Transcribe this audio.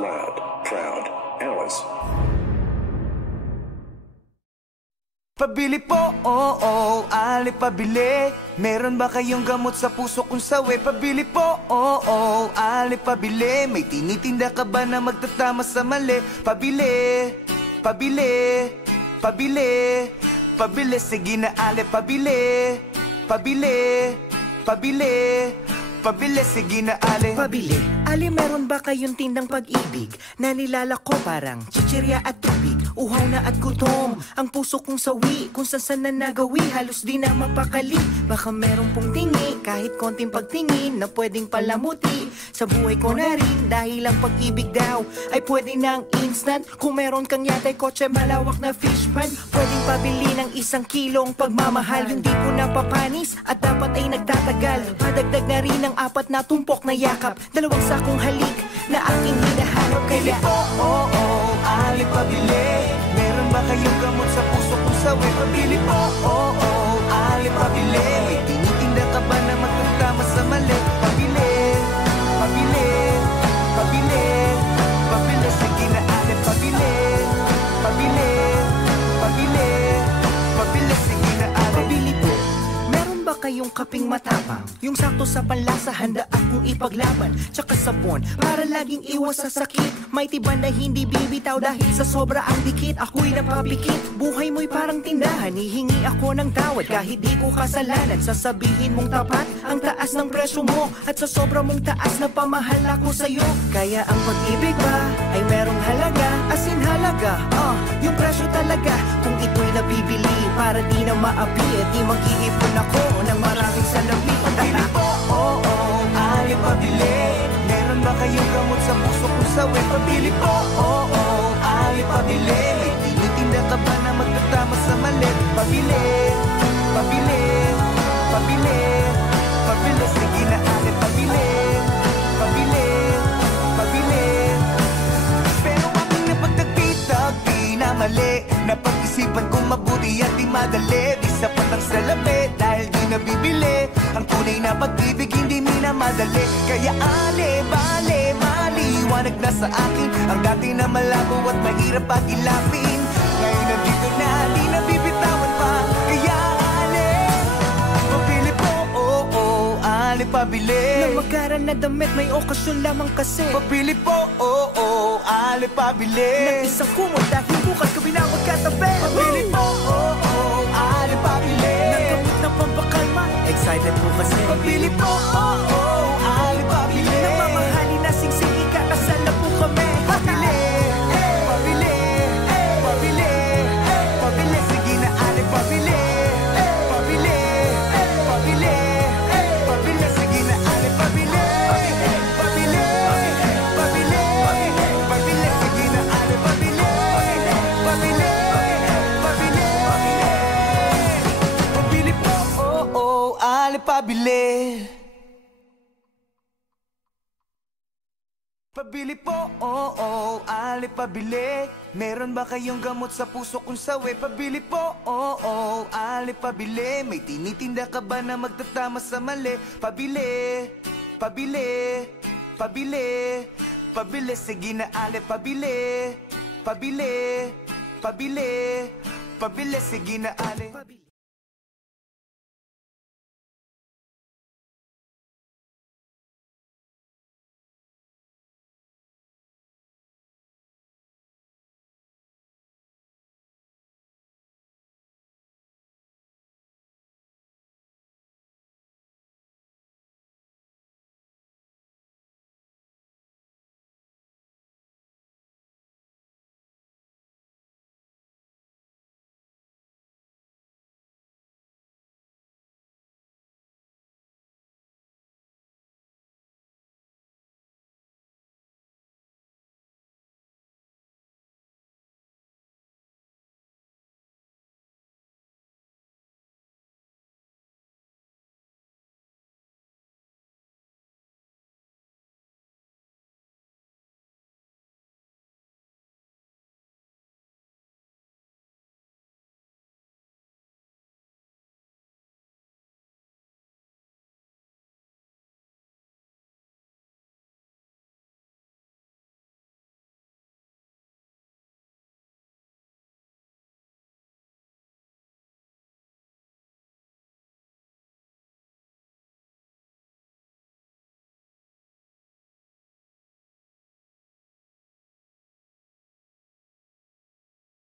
Loud, proud, Alice. Pabili po, oo, ali pabili. Meron ba kayong gamot sa puso kung sawi? Pabili po, oo, ali pabili. May tinitinda ka ba na magtatama sa mali? Pabili, pabili, pabili, pabili. Sige na ali, pabili, pabili, pabili, pabili. Sige na ali. Pabili, ali meron ba kayong tindang pag-ibig na nilalako parang chichirya at tubig? Uhaw na at gutom, ang puso kong sawi. Kung saan na nagawi, halos di na mapakali. Baka meron pong tingi, kahit konting pagtingin na pwedeng palamuti sa buhay ko na rin. Dahil ang pag-ibig daw ay pwede ng instant. Kung meron kang yatay kotse, malawak na fish pan, pwedeng pabili ng 1 kilong pagmamahal. Yung di ko napapanis at dapat ay nagtatagal. Padagdag na rin ang 4 na tumpok na yakap, 2 sakong halik na aking hinahanap. Pabili po, oo, ali pabili. Meron ba kayong gamot sa puso kung sawi? Pabili po, oo, ali pabili. May tinitinda ka ba na magtatama sa mali? Pabili, pabili, pabili, pabili. Sige na ali, pabili, pabili, pabili, pabili. Sige na ali. Pabili po, meron ba kayong kaping matapang? Yung sakto sa panlasa, handa akong ipaglaban. Tsaka sabon, para laging iwas sa sakit. May tiban na hindi bibitaw dahil sa sobra ang dikit. Ako'y napapikit, buhay mo'y parang tindahan. Hihingi ako ng tawad kahit di ko kasalanan. Sasabihin mong tapat ang taas ng presyo mo, at sa sobra mong taas na pamahal ako sa'yo. Kaya ang pag-ibig ba ay merong halaga, as in halaga, yung presyo talaga. Kung ito'y nabibili para di na maapi, di mag-iipon ako ng maraming salapi. Pabili po, oo, ali pabili. Meron ba kayong gamot sa puso kung sawi? Pabili po, oo, ali pabili. May tinitinda ka ba na magtatama sa mali? Pabili, pabili, pabili, pabili. Sige na ali, pabili, pabili, pabili. Pero aking napagtagpitag, di na mali. Napag-isipan kong mabuti at di madali. Di sapat ang salapi dahil di nabibili. Ang tunay na pag-ibig hindi minamadali. Kaya ale, bale, maliwanag na sa akin ang dati na malabo at mahirap pag-ilapin. Ngayon nandito na, di nabibitawan pa. Kaya ale, pabili po, oo, ale pabili. Na magaran na damit, may okasyon lamang kasi. Pabili po, oo, ale pabili. Ng isang kumot dahil bukas kami na magkatabi. Pabili po, oo, ale pabili. Ng gamot na pampakalma, excited po kasi. Pabili po, oo, ali pabili. Namamahalin na singsing, ikakasal na po kami. Pabili, pabili, pabili, pabili. Sige na ali pabili, pabili, pabili, pabili. Sige na ali pabili, pabili, pabili, pabili. Sige na ali pabili, pabili, pabili, pabili po, oo, ali pabili. Pabili po, oo, ali pabili. Meron ba kayong gamot sa puso kung sawi? Pabili po, oo, ali pabili. May tinitinda ka ba na magtatama sa mali? Pabili, pabili, pabili, pabili. Sige na ali, pabili, pabili, pabili, pabili. Sige na ali.